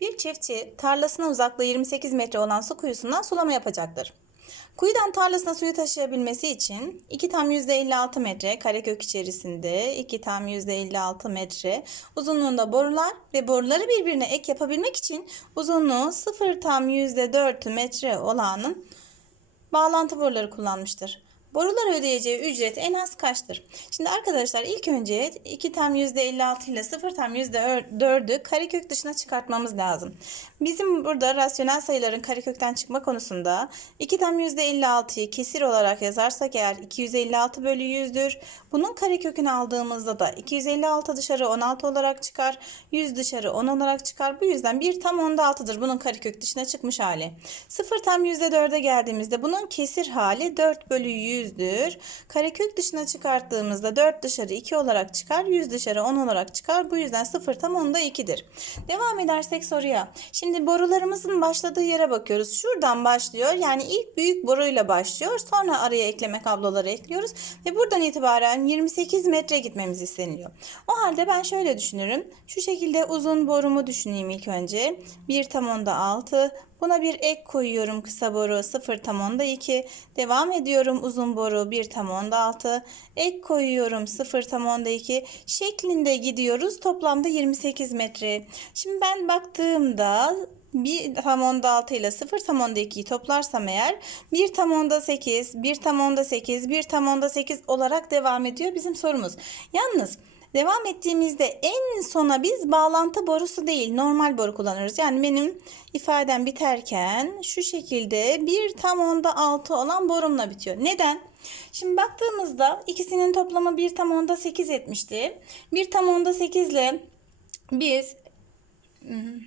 Bir çiftçi tarlasına uzaklığı 28 metre olan su kuyusundan sulama yapacaktır. Kuyudan tarlasına suyu taşıyabilmesi için 2 tam %56 metre karekök içerisinde 2 tam %56 metre uzunluğunda borular ve boruları birbirine ek yapabilmek için uzunluğu 0 tam %4 metre olanın bağlantı boruları kullanmıştır. Borular ödeyeceği ücret en az kaçtır? Şimdi arkadaşlar ilk önce 2 tam %56 ile 0 tam %4'ü karekök dışına çıkartmamız lazım. Bizim burada rasyonel sayıların karekökten çıkma konusunda 2 tam %56'yı kesir olarak yazarsak eğer 256 bölü 100'dür. Bunun karekökünü aldığımızda da 256 dışarı 16 olarak çıkar. 100 dışarı 10 olarak çıkar. Bu yüzden 1 tam onda 6'dır bunun karekök dışına çıkmış hali. 0 tam %4'e geldiğimizde bunun kesir hali 4 bölü 100'dür. Karekök dışına çıkarttığımızda 4 dışarı 2 olarak çıkar. 100 dışarı 10 olarak çıkar. Bu yüzden 0 tam onda 2'dir. Devam edersek soruya. Şimdi borularımızın başladığı yere bakıyoruz. Şuradan başlıyor. Yani ilk büyük boruyla başlıyor. Sonra araya ekleme kabloları ekliyoruz. Ve buradan itibaren 28 metre gitmemiz isteniliyor. O halde ben şöyle düşünürüm. Şu şekilde uzun borumu düşüneyim ilk önce. 1 tam onda 6. Buna bir ek koyuyorum kısa boru 0 tam onda 2. Devam ediyorum uzun boru 1 tam onda 6. Ek koyuyorum 0 tam onda 2. Şeklinde gidiyoruz. Toplamda 28 metre. Şimdi ben baktığımda 1 tam onda 6 ile 0 tam onda 2'yi toplarsam eğer 1 tam onda 8, 1 tam onda 8, 1 tam onda 8 olarak devam ediyor bizim sorumuz. Yalnız Devam ettiğimizde en sona biz bağlantı borusu değil normal boru kullanırız. Yani benim ifadem biterken şu şekilde bir tam onda 6 olan borumla bitiyor. Neden? Şimdi baktığımızda ikisinin toplamı bir tam onda 8 etmişti. Bir tam onda 8 ile biz hmm,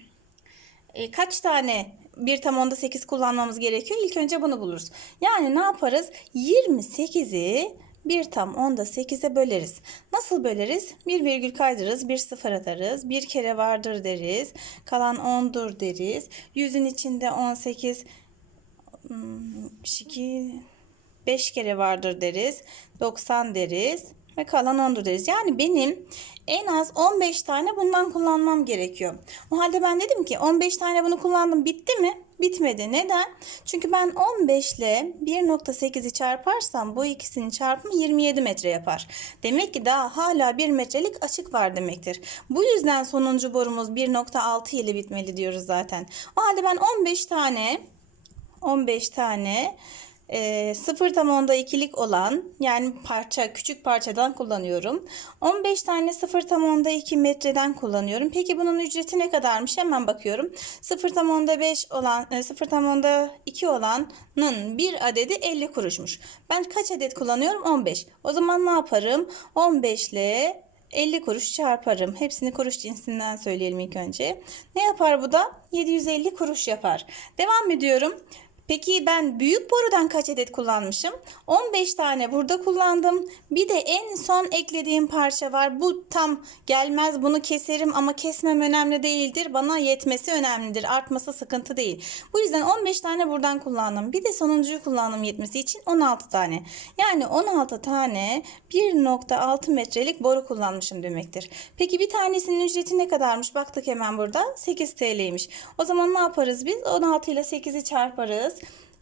e, kaç tane bir tam onda 8 kullanmamız gerekiyor? İlk önce bunu buluruz. Yani ne yaparız? 28'i 1 tam onda 8'e böleriz. Nasıl böleriz? Bir virgül kaydırırız, bir sıfır atarız, bir kere vardır deriz, kalan 10'dur deriz. Yüzün içinde 18, 2, 5 kere vardır deriz, 90 deriz ve kalan 10'dur deriz. Yani benim en az 15 tane bundan kullanmam gerekiyor. O halde ben dedim ki 15 tane bunu kullandım bitti mi? Bitmedi. Neden? Çünkü ben 15 ile 1.8'i çarparsam bu ikisinin çarpımı 27 metre yapar. Demek ki daha hala 1 metrelik açık var demektir. Bu yüzden sonuncu borumuz 1.6 ile bitmeli diyoruz zaten. O halde ben 15 tane 15 tane e, 0 tam onda ikilik olan yani parça küçük parçadan kullanıyorum. 15 tane 0 tam onda 2 metreden kullanıyorum. Peki bunun ücreti ne kadarmış? Hemen bakıyorum. 0 tam onda 5 olan e, 0 tam onda 2 olanın bir adedi 50 kuruşmuş. Ben kaç adet kullanıyorum? 15. O zaman ne yaparım? 15 ile 50 kuruş çarparım. Hepsini kuruş cinsinden söyleyelim ilk önce. Ne yapar bu da? 750 kuruş yapar. Devam ediyorum. Peki ben büyük borudan kaç adet kullanmışım? 15 tane burada kullandım. Bir de en son eklediğim parça var. Bu tam gelmez. Bunu keserim ama kesmem önemli değildir. Bana yetmesi önemlidir. Artması sıkıntı değil. Bu yüzden 15 tane buradan kullandım. Bir de sonuncuyu kullandım yetmesi için 16 tane. Yani 16 tane 1.6 metrelik boru kullanmışım demektir. Peki bir tanesinin ücreti ne kadarmış? Baktık hemen burada. 8 TL'ymiş. O zaman ne yaparız biz? 16 ile 8'i çarparız.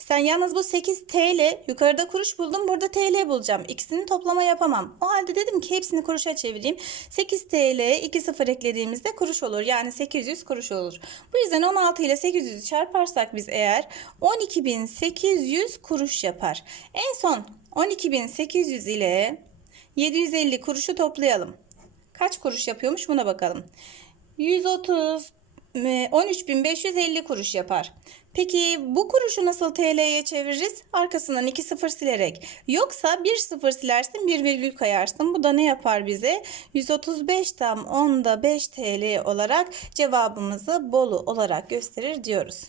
Sen yalnız bu 8 TL yukarıda kuruş buldum burada TL bulacağım. İkisini toplama yapamam. O halde dedim ki hepsini kuruşa çevireyim. 8 TL 2 sıfır eklediğimizde kuruş olur. Yani 800 kuruş olur. Bu yüzden 16 ile 800'ü çarparsak biz eğer 12.800 kuruş yapar. En son 12.800 ile 750 kuruşu toplayalım. Kaç kuruş yapıyormuş buna bakalım. 130 13.550 kuruş yapar. Peki bu kuruşu nasıl TL'ye çeviririz? Arkasından 2 sıfır silerek. Yoksa 1 sıfır silersin 1 virgül koyarsın. Bu da ne yapar bize? 135 tam 10'da 5 TL olarak cevabımızı Bolu olarak gösterir diyoruz.